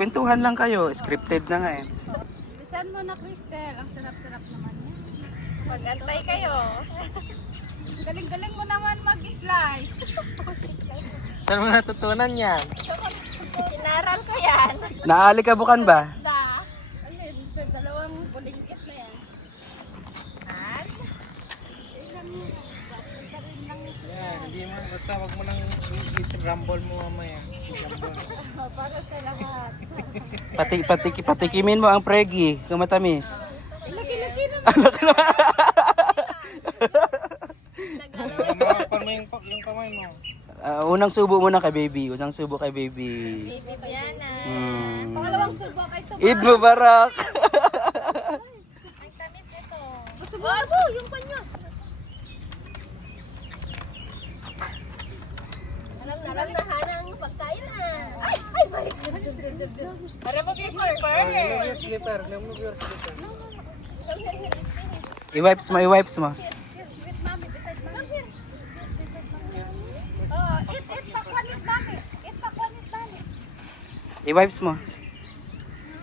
Kwentuhan lang kayo. Scripted na nga eh. Bisan mo na, Cristel. Ang sarap-sarap naman yan. Mag-antay kayo. Galing-galing mo naman mag-slice. Saan mo natutunan yan? Inaral ko yan. Naalikabukan ba? Da. Alin, sa dalawang bulingkit na yan. At Yan, hindi mo. Basta wag mo nang rumble mo mamaya. Para sa lahat. Patikimin mo ang pregi. Kung matamis. Laki-laki naman. Mamakpan mo yung kamay mo. Unang subo muna kay baby. Unang subo kay baby. si Bibiana. Pangalawang subo kay Tomas. Eid Mubarak! Ang tamis nito. Masubo yung kanya. Alam na hanang pagkain na. Ay, balik. Para mo yung slipper. Remove your slipper. Remove your slipper. I-wipes mo, i-wipes mo. With mommy, beside mommy. Oh, eat pakwan with mommy. Eat pakwan with mommy. I-wipes mo.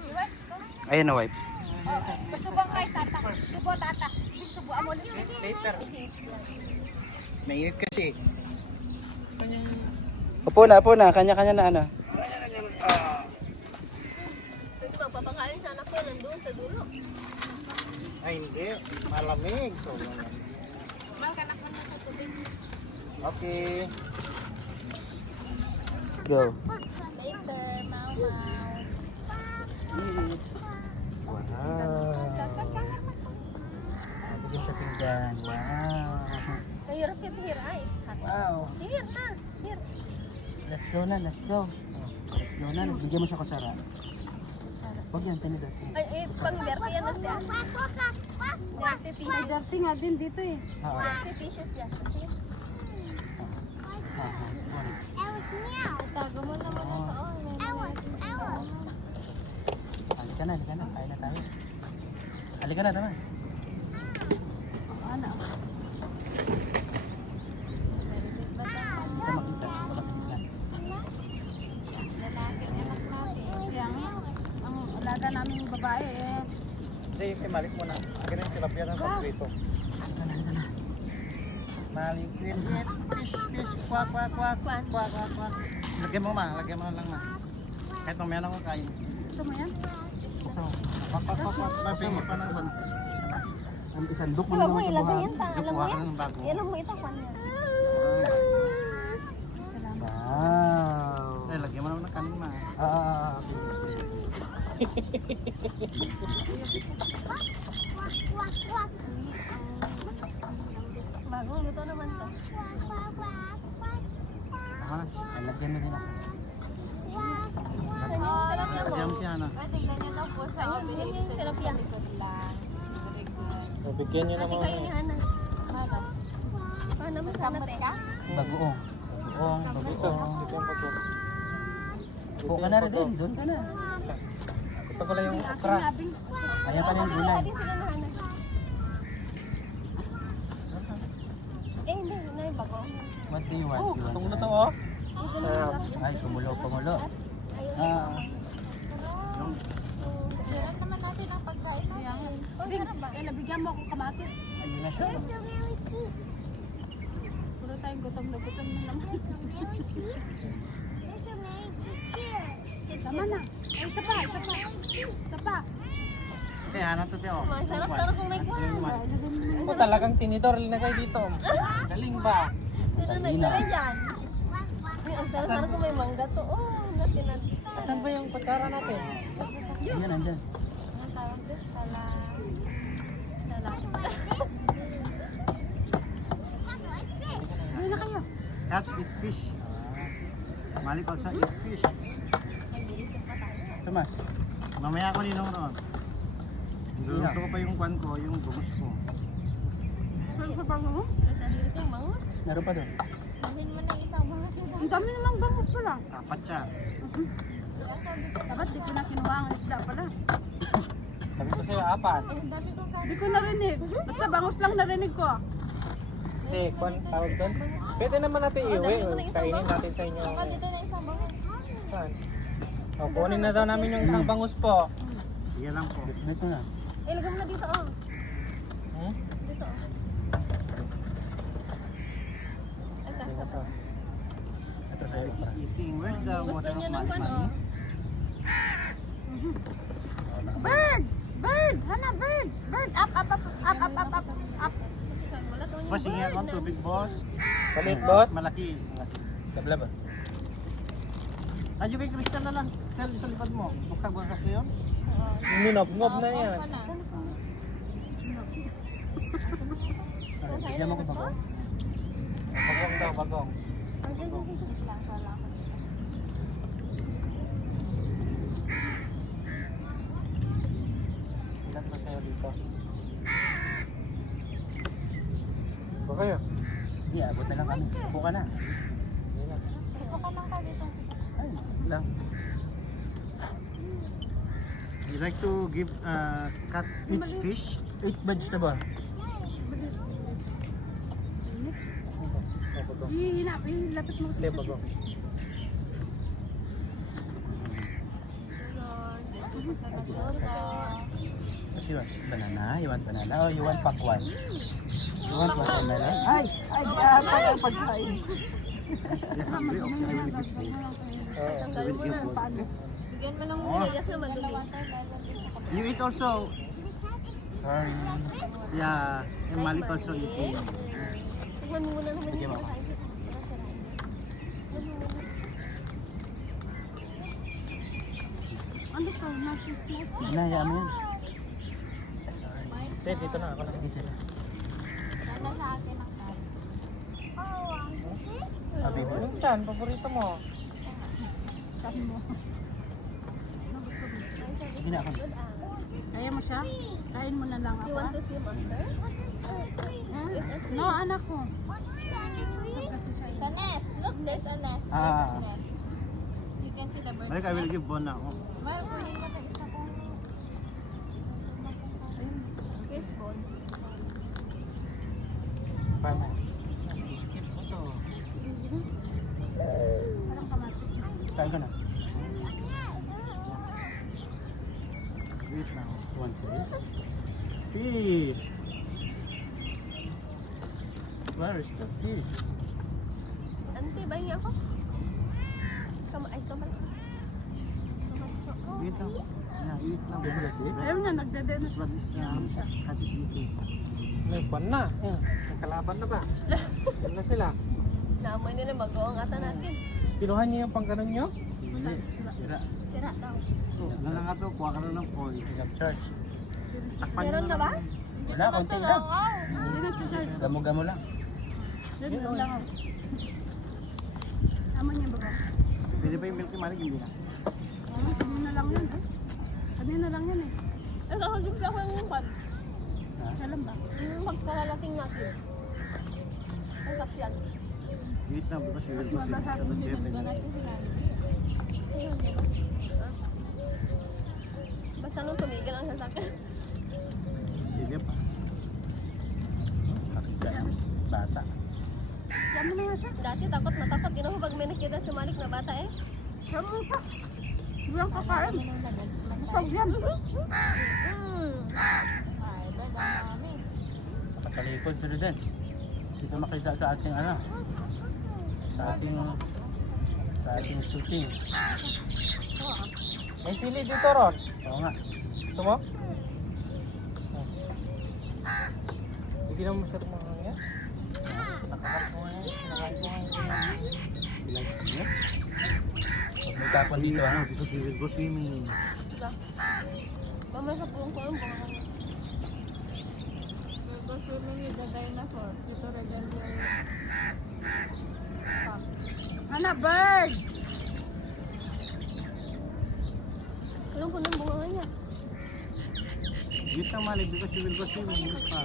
Wipes ko. Ayan na wipes. Oh, pasubong kay Sata. Subo tata. Subo amo ulit. Later. Mainit kasi. Upo na. Kanya-kanya na ano. Magpapakain sana ko nandun sa dulo. Ay, hindi. Malamig. So, Malkanak mo na sa tubig. okay. Go. Later, mau. Wow. Bigyan sa pinggan. Wow. Here, here, ay. Wow. Here na. Here. Let's go na. Let's go na. Bigyan mo siya kutsara. Huwag yan, tinidor. Ay, pang-dirty yan na siya. Dirty pieces. May dirty nga din dito eh. Oo. Dirty pieces yan. Tago mo naman na sa Halika na. Kain na tayo. Halika na, Damas. Ano? Ito makita. Ito masigla. Lalaking anak natin. Kaya nga, ang alaga namin babae eh. Hindi, malik mo na. Akin yung tilapia ng paborito. Malik. Fish. Kwak. Lagyan mo lang ma. Kahit mamaya na ko kain. Gusto mo yan? Kwak. Mabingi pa ng ban. Ang isandok mo Alam mo, naman sa ilagay buhangin. yan. Alam mo Kuha ka yan. ng bago. Alam mo, itakwan yan. Salamat. Wow. Ay, lagyan mo naman ng kanin ma. Bagong luto naman to. Tama na. Lagyan na din ako. Oh, alam niya Lagyan mo mo. siya na. Ay, tignan niyo daw po sa behavior sa likod lang. Very good. Bigyan nyo Ate kayo ni Hana. Hala. Paano mo sana ka? Bagoong. Bagoong. Upo ka na rin. Doon ka na. Ito pala yung Aking okra. abing. Ayan pa rin yung gulay. Din sila na Hana. Hindi. Na yung bago. What do you want? Itong na to oh. Ito na yung sarap. Ay, kumulo. Siran naman natin ang pagkain Kaya nga. natin. Bing, nabigyan mo akong kamatis. Ayun na siya. Puro tayong gutom na naman. Tama na. Ay, isa pa. Okay, hanap to te oh. Masarap-sarap kung may kwan. Ito talagang tinidor linagay dito. Galing ba? Ito na ilagay dyan. Ay, ang sarap-sarap kung may mangga to. Oh, natin. Saan ba yung kutsara natin? Ayan, andyan. Ang tawag doon? Ano na kayo? Cat eat fish. Malik also eat fish. Tomas. Mamaya ako ninong ron. Luluto ko pa yung kwan ko, yung bungos ko. Ano sa bango mo? Ito yung bangus. Meron pa doon. Sabihin mo na isang bangus dito. Ang dami namang bangus pala. Apat siya. Dapat di ko na kinuha ang isda pala. Sabi ko sa'yo, apat. Eh, ang dami kong Di ko narinig. Basta bangus lang narinig ko. Kasi, kwan tawag doon. Pwede naman natin iuwi. Kainin natin sa inyo. Saka dito na isang bangus. Saan? O, kunin na daw namin yung isang bangus po. Sige lang po. Dito na. Ilagay mo na dito, oh. Hmm? Dito, oh. Ito. Ito. Ito sa Eric is eating. Where's the Gusto water of niya ng money? ano? Bird! Bird! Hana, bird! Bird! Up, up, up, up, up, up, up, up. Wala to yung Boss, hingi ako ng tubig, boss. Palit, boss. Malaki. Malaki. Tabla ba? Adyo kay Christian na lang. Sa likod mo. Bukag bakas na yun. Hindi na, ngob na yan. Bigyan mo ko ba? Bagong daw, bagong. Ilan ba sa'yo dito? Ba kayo? Hindi, abot na lang kami. Upo ka na. Ay, lang. You like to give cut each fish? 8 vegetable. Ilapit mo Hindi, bagong. What you want? Banana? You want banana? Oh, you want pakwan? You want watermelon? Ay! Ay! Ata ang pagkain. Tanggalin mo na. Bigyan mo ng mayak na madumi. You eat also. Sorry. Yeah. And Malik also eating. Tignan mo muna naman Bigyan yung mo ako. Ano ka? Nasis-nas. Hinaya mo yun. Sorry. Hindi, dito na ako na. Sige, sige. Nana sa akin ang card. Sabi mo. Yung chan, paborito mo. Sabi mo. Ano gusto mo? Hindi na ako. Kaya mo siya? Kain mo na lang You ako. want to see monster? No, anak ko. Busog kasi siya. It's a nest. Look, there's a nest. Ah. Bird's nest. You can see the bird's Malik, I will nest. give bon na ako. Well, kunin mo ito isa ko. Gift bone. Parang. Parang kamatis na. Kain ka na. Wait now. You want fish? Fish. Where is the fish? Auntie, bayan niyo ako. Ay, kamay. Wait now. Yeah, eat now. Ayaw na, nagdede na. This one is cut is eating. May ban na. May kalaban na ba? Yan na sila. Naamoy nila mag-uong ata natin. Kinuha niyo yung pangganon niyo? Hindi. Sira. Sira daw. Ano lang nga to, kuha ka na ng foil. Nag-charge. Takpan Meron nyo na ba? Wala, konti lang. Hindi na siya. Gamo-gamo lang. Dede lang ako. Amo niya ba? Pwede pa yung milk ni Malik, hindi na. Kanina lang yun. Kanina lang yun eh. Ang kakagimpi ako yung pan. Alam ba? Yung magkalalaking natin. Ang kapyan. Wait now because we will go sa 7-Eleven. Basta nung tumigil ang sasakyan. Sige pa. Kakita ng bata. Yan mo na nga siya. Dati takot na takot. Ginawa pag may nakita si Malik na bata eh. Yan mo pa. Bulang kakain. Busog yan. Nakatalikod sila din. Hindi ka makita sa ating ano. Sa ating shooting. May sili dito, Ron. Oo nga. Gusto mo? Bigyan mo siya ng mga yan. Nakakat ko ngayon. Nakakat ko ngayon. Ilang kanya? Pag may tapon dito ha. Because we will go swimming. Mama sa puong ko ang bunga niya. We'll go swimming with the dinosaur. Ito legendary. Ana, bird! Kulong ko ng bunga niya. Wait now Malik because we will go swimming. Wait pa.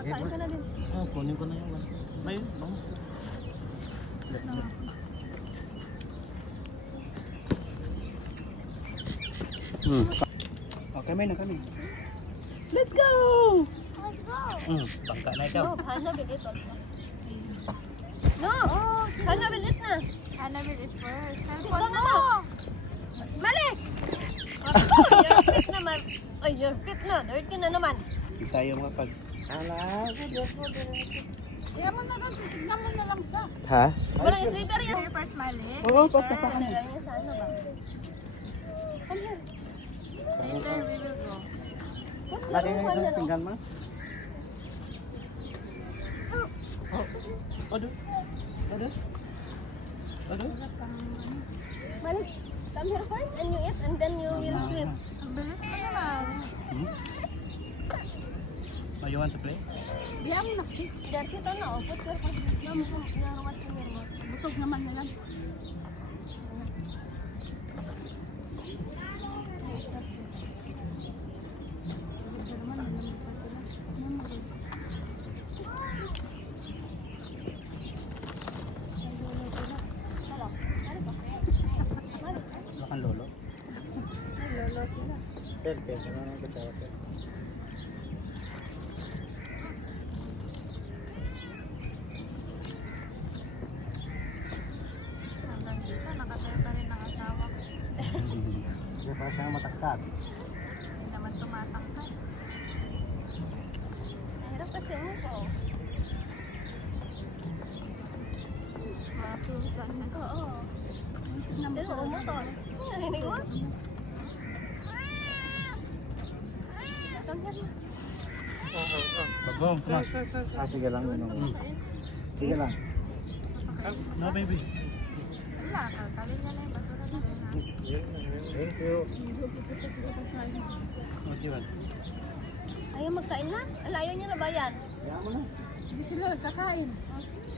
Nakain ka na din. Oh, kunin ko na yung one. May bangus. Okay, may na kami. Let's go! Bangka na ikaw. No, Hana, bilit. No! Hana, bilit na. Hana will eat first. Ito Cellphone nga mo! to. Mali! Oh, your feet naman. Ay, your feet na. Dirty na naman. Hindi tayo makapag... Kaya mo na lang, titignan mo na lang siya. Ha? Walang slipper yan. Here first, Mali. Oo, Ano lang yan sa ano ba? Later we will go. Ba't Lagi lang nga yung ito, tinggan mo. Odo? Odo? Odo? Mali. Come here first and you eat and then you will sleep. Ang bilis mo naman. Oh, you want to play? Biya mo na kasi. Dirty to na. Oh, put your first. Your what's in your mouth. Butog naman na lang. Wala kang lolo? Lolo sila. Pwede, ano nang kutsara? Hanggang dito, nakatayo pa rin ang asawa ko. Hindi pa siya mataktak. Hindi naman tumatangkad. Mahirap kasi mo ko. Matulog na. Oo. Tignan mo Sino sa mo to? Narinig mo? Bagong, come on. Sige lang. Sige lang. No, baby. Wala, kalkalin niya na yung basura na rin. Thank you. What do you want? Ayaw magkain na? Alayo niya na ba yan? Kaya mo na. Hindi sila kakain.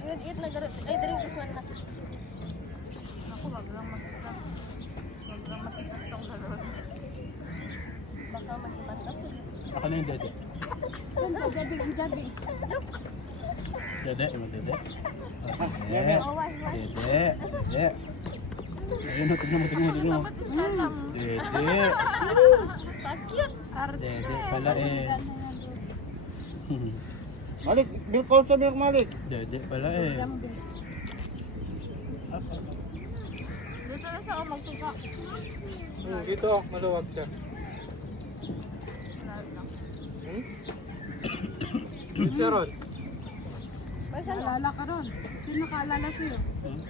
Ayun, eat na garo. Ay, drink this one na. Ako, wag lang makita. Wag lang makita itong laro. Baka mag-ibatap. Ako na yung dede. Saan ba? Gabi, gabi. Dede, yung dede. Dede. Oh, why? Dede. Dede. Ayun, no, tignan mo, tignan mo, tignan mo. Ba't isa lang? Dede. Pa-cute. Arte. Dede pala eh. Malik, milk also milk Malik. Dede pala eh. Dito na siya ako magsuka. Dito, maluwag siya. Lahat lang. Miss Sharon. May saan? Alala ka ron. Sino kaalala sa'yo? Hmm?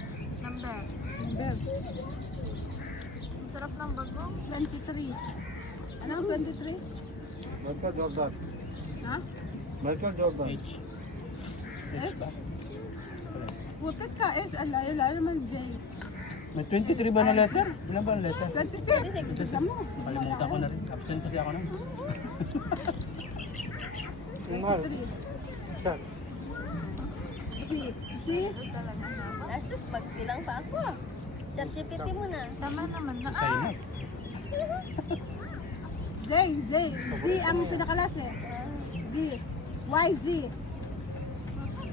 Number. Number. Ang sarap ng bagong. 23. Ano ang 23? Michael Jordan. Ha? Michael Jordan. H. H ba? Putot ka eh. Alala naman J. May 23 ba na letter? Ilan ba ang letter? 26. Tignan mo. Nakalimutan ko na rin. Absent kasi ako nun. Mahal. 23. Saan? C. Asus, magbilang pa ako. Chat GPT mo na. Tama naman na. Sa'yo na. Z. Z ang pinakalas eh. Z. Y, Z.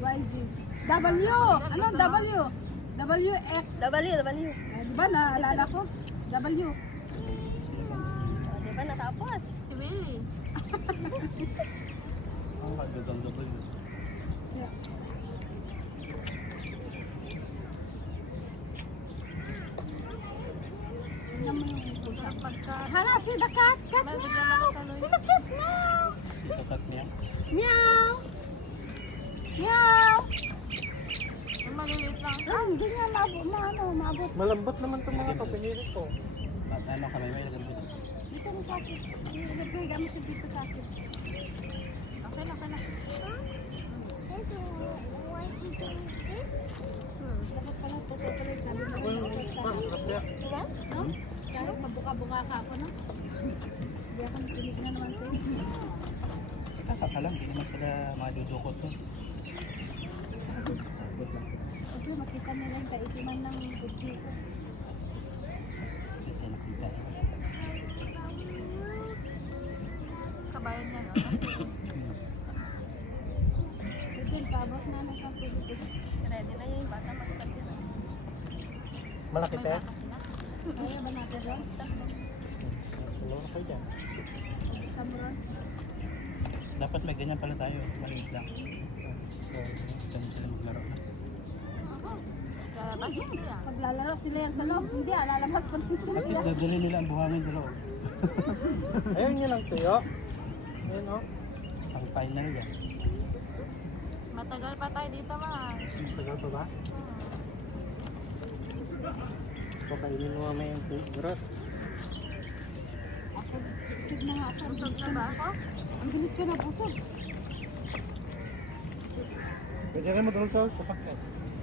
Y, Z. W. Ano W? W, X. W. Di ba naalala ko? W. Di ba natapos? Si Willie. Ang kagagang double. Tingnan mo yung usap pagka... Hana, si the cat! Cat meow! Si the cat meow! Ikakat niya. Meow! Meow! Maliliit lang. Ah, hindi nga maabot. Malambot naman itong mga to. Pinilit ko. Ano kami, may lagay dito. Dito na sa akin. Nagpagay mo siya dito sa akin. Okay na. Dapat pala tutuloy sabi mo. Sarap kaya. Diba? No? Kahit mabuka-buka ka ako, no? Hindi ako nakinig na naman sa'yo. Kakakalang, hindi naman sila madudukot to. Okay, makita nila yung kaitiman ng kutsi ko. Kasi nakita. Kabayan niya, no? Ito, paabot na ng 10 Pilipinas. Ready na yung bata magpapit. Malaki May tayo. baka sila. Kaya ba natin ron? Wala na kayo dyan. Isa mo ron? Dapat may ganyan pala tayo. Maliit lang. Kami sila maglaro na. Paglalaro sila yan sa loob, hindi lalabas pa rin sila. At least dadali nila ang buhangin sa loob. Ayun yun ang tuyo. Ayun o. Ang fine na nila. Matagal pa tayo dito, ma. Tagal pa ba? Pakainin mo may yung grot. Ako, busog na nga ako. Busog na ba ako? Ang bilis ko na busog. Pwede kayo matulog sa sasakyan.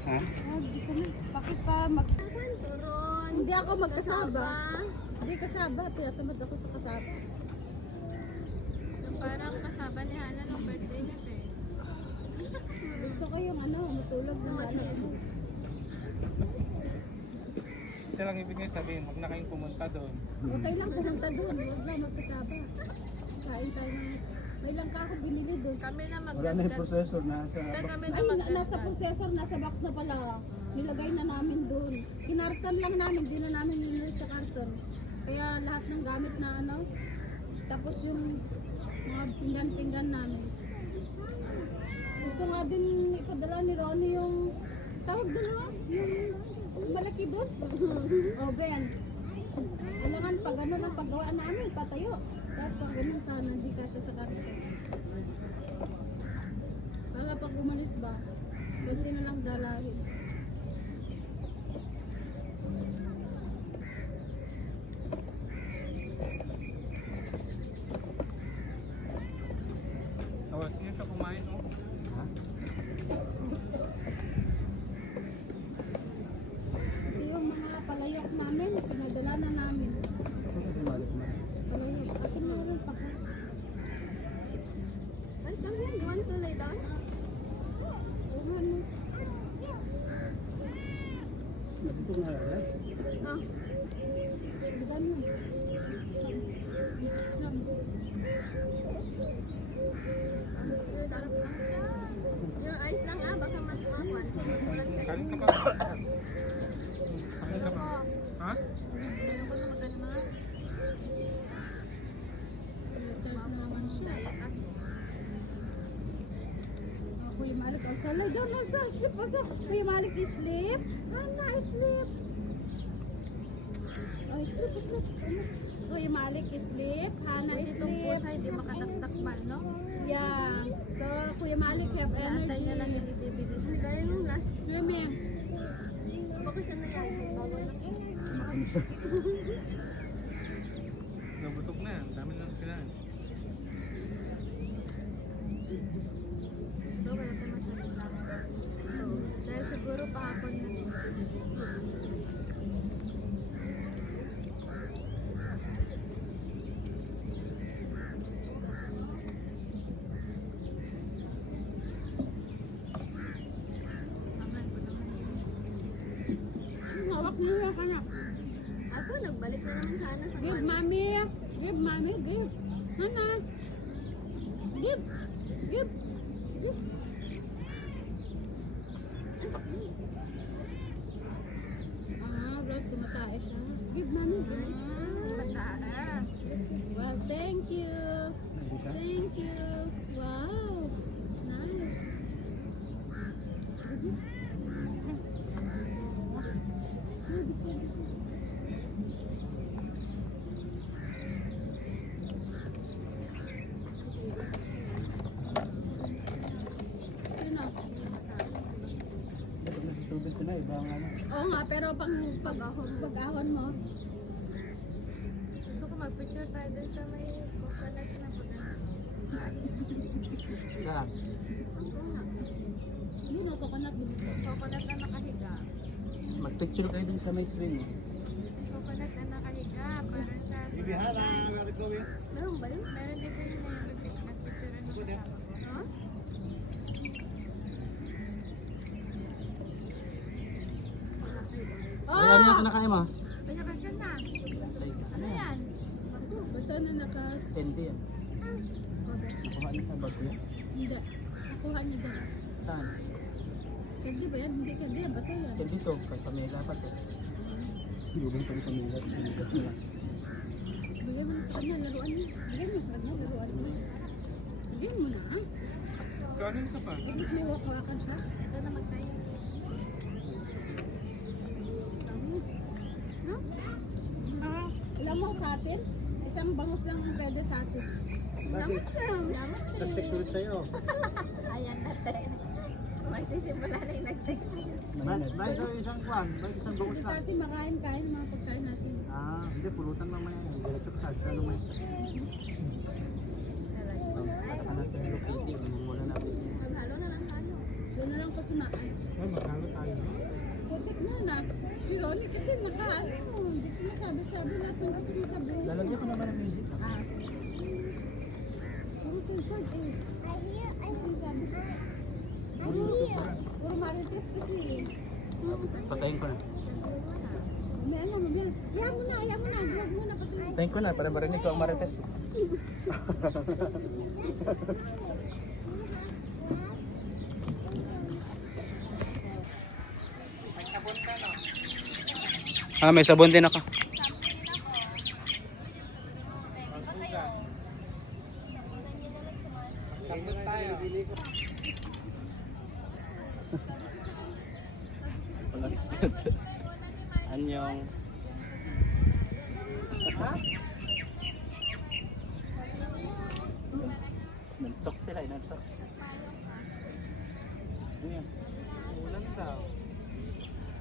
Ha? Hindi ko na. Bakit pa mag... Turon. Hindi ako magkasaba. Hindi kasaba. Tinatamad ako sa kasaba. Parang kasama ni Hana nung birthday niya, eh. Gusto ko yung ano, matulog na maliit. Isa lang ibig niya sabihin, huwag na kayong pumunta doon. Okay lang pumunta doon. Huwag lang magkasaba. Kain tayo na. May lang ka ako binili doon. Kami na Wala na yung magdagdag. processor na sa Kami na Ay, magdagdag. nasa processor, nasa box na pala. Nilagay na namin doon. Kinarton lang namin, di na namin nilagay sa karton. Kaya lahat ng gamit na ano, tapos yung mga pinggan-pinggan namin. Gusto nga din ipadala ni Ronnie yung, tawag doon ha? Yung malaki doon. Oven. Alangan pag ano lang paggawa namin, patayo. Kahit pag ganun sana, hindi kasya sa karton. Para pag umalis ba, pwede na lang dalahin. Tawas niyo siya kumain o. Ha? Ito yung mga palayok namin, pinadala na namin. Ako sa bumalik na. Palayok. Atin meron pa ka. Ay, come here. You want to lay down? Oo nga no. Nandito nga lang. Oh. Bigan yun. Your eyes lang ha, baka mas makuan. Kain ka pa. Kain ka pa. Ha? Meron ko na magkano mga. Charge na naman siya. Kuya Malik, ang salay doon, sleep, Kuya Malik, sleep. Ana, sleep. Oh, sleep. Ano? Kuya Malik, sleep. Hana, Itong sleep. pusa, hindi makataktakman, no? Yeah. So, Kuya Malik, have Antay niya lang energy. yung ibibigay. Hindi kaya yung last. Swimming. Baka siya na yan. Bago na. Nabusog na yan. Dami lang kinain. So, wala tayo masyadong lang. Dahil siguro pahapon na. Aman ko naman yun. Hawak niya ka na. Ako, nagbalik na naman sana sa Give, kanila. mommy. Give, mommy. Give. Hana. Give. Give. Give. Guys, tumatae siya. Give, mommy. Give. Mataas. Wow, thank you. Nandito. Thank you. Wow. Nice. Oh, this one. Sino? Dapat natutubig ko na, ibang ano. Oo nga, pero pag-ahon mo, Gusto ko mag-picture tayo dun sa may coconut na po na. Saan? hindi na coconut din. Coconut na nakahiga. Mag-picture kayo dun sa may swing. Coconut na nakahiga. Parang sa... Bibi Hana, where it going? Meron ba yun? Meron dito yun na yung nag-picture mo kasama ko. Huh? Kaya ano yung kinakain mo? Banyakan ka na. Ay, Ano yan? Basta na naka... candy yan. Nakuha niya sa bag niya. Hindi. Nakuha niya doon. Saan? Candy ba yan? Hindi candy yan. Bato yan. Candy to, kay Pamela pa to. Sigurong pa ni Pamela. Pinigas nila. Bigay mo na sa kanya, laruan niya. Bigay mo sa kanya, laruan niya. Bigay mo na. Kanin ka pa. At least may wakawakan siya. Ito na magtayo. atin? Isang bangus lang ang pwede sa atin. Bakit? Salamat Nag-text ulit sa'yo. Ayan natin. Magsisimula na yung nag-text. May isang kwan, may isang Gusto bangus na. natin makain-kain mga pagkain natin. Hindi, pulutan mamaya. Diretso ka sa ano may. Ano sa Hello Kitty, mumula natin siya. Maghalo na lang tayo. Doon na lang ko sumaan. Ay, magkano tayo. Putik na na. Si Ronnie kasi nakain mo. Hindi ko masabi-sabi lahat ng gusto mo sabihin. Lalagyan ko naman ng music. Ah. Puro censored eh. Kasi sabi ko. Puro marites kasi. Patayin ko na. May ano, may ano. Ayaw mo na. Huwag mo na. Patuloy. Patayin ko na para marinig ko ang marites. May sabon din ako. Sabot tayo. Anyong. Nantok sila, nantok. Ano yan? Ulan daw.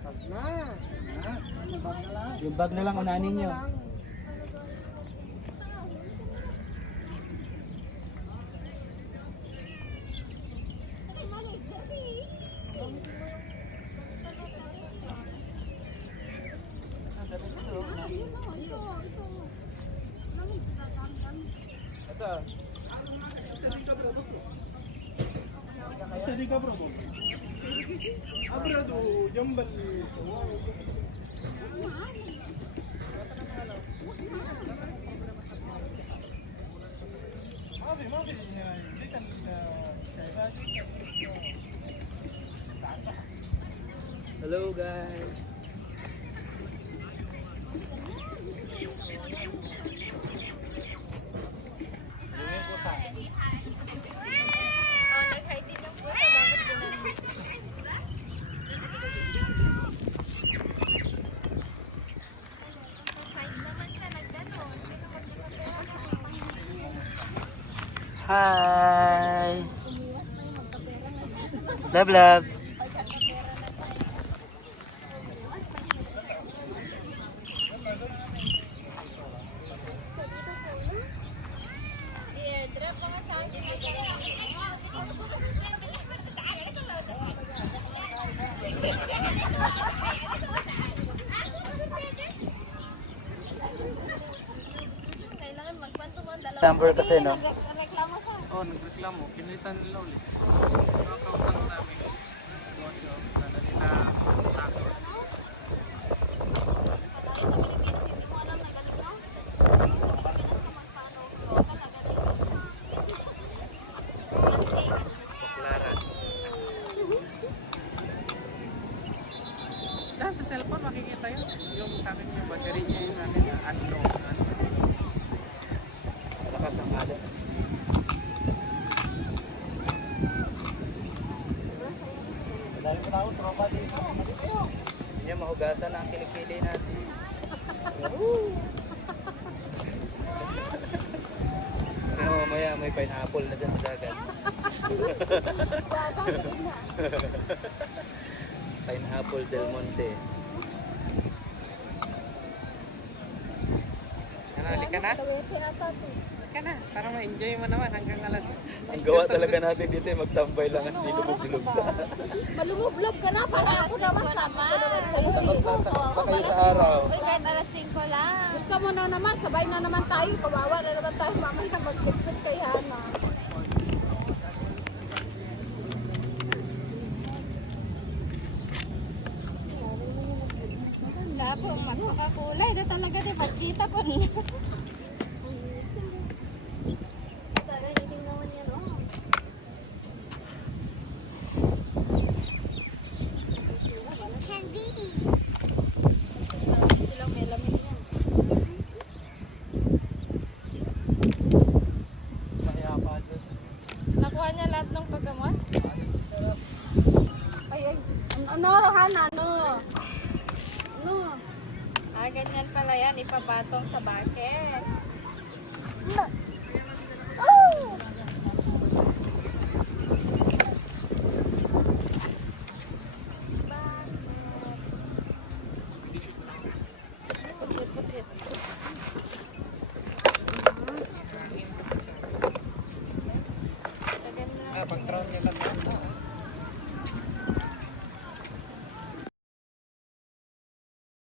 Pag na. Yung bag na lang unahin nyo. Ito. Tadi ka bro mo. Abrado, jambal. Hello guys. Oh, nag-hide din yung pusa. Dapat ginamit. Side naman siya, nagganon. Hi. Love love. I-drop mo nga sa akin. Kailangan magpantuman dalawa. Number kasi no. Reklamo ka. Oh, nagreklamo. Pinilitan nila ulit. Nakakautan namin. Negosyo. Nadali na trato. Sa Pilipinas, hindi mo alam na ganun, no? Sa Pilipinas naman paano local na ganun. Baklaran. Dahil sa cellphone makikita yun. Yung sa akin yung battery niya yung akin. Ano. Malakas ang alon. Dahil ko na ako, tropa dito. Hindi yan, mahugasan ang kilikili natin. Pero mamaya may pineapple na dyan sa dagat. Pineapple Del Monte. Halika na. Halika na. Para ma-enjoy mo naman hanggang alas. Ang gawa talaga natin dito ay magtambay lang at dito lumog-log na. Malumublob ka na para ako naman sama ko naman sa'yo. Magtatakpa kayo sa araw. Uy, kahit alas 5 lang. Gusto mo na naman, sabay na naman tayo. Kawawa na naman tayo mamaya mag-pit kay Hana. Wala po, makakulay na talaga di pagkita po niya. Talaga, hindi naman yan, oh. Tapos marami silang melamig yan. Nakuha niya lahat ng paggamot? Ay, ano, Hana, ano? Ano? Ah, ganyan pala. pala yan, ipapatong sa bucket. Pag-crown niya lang.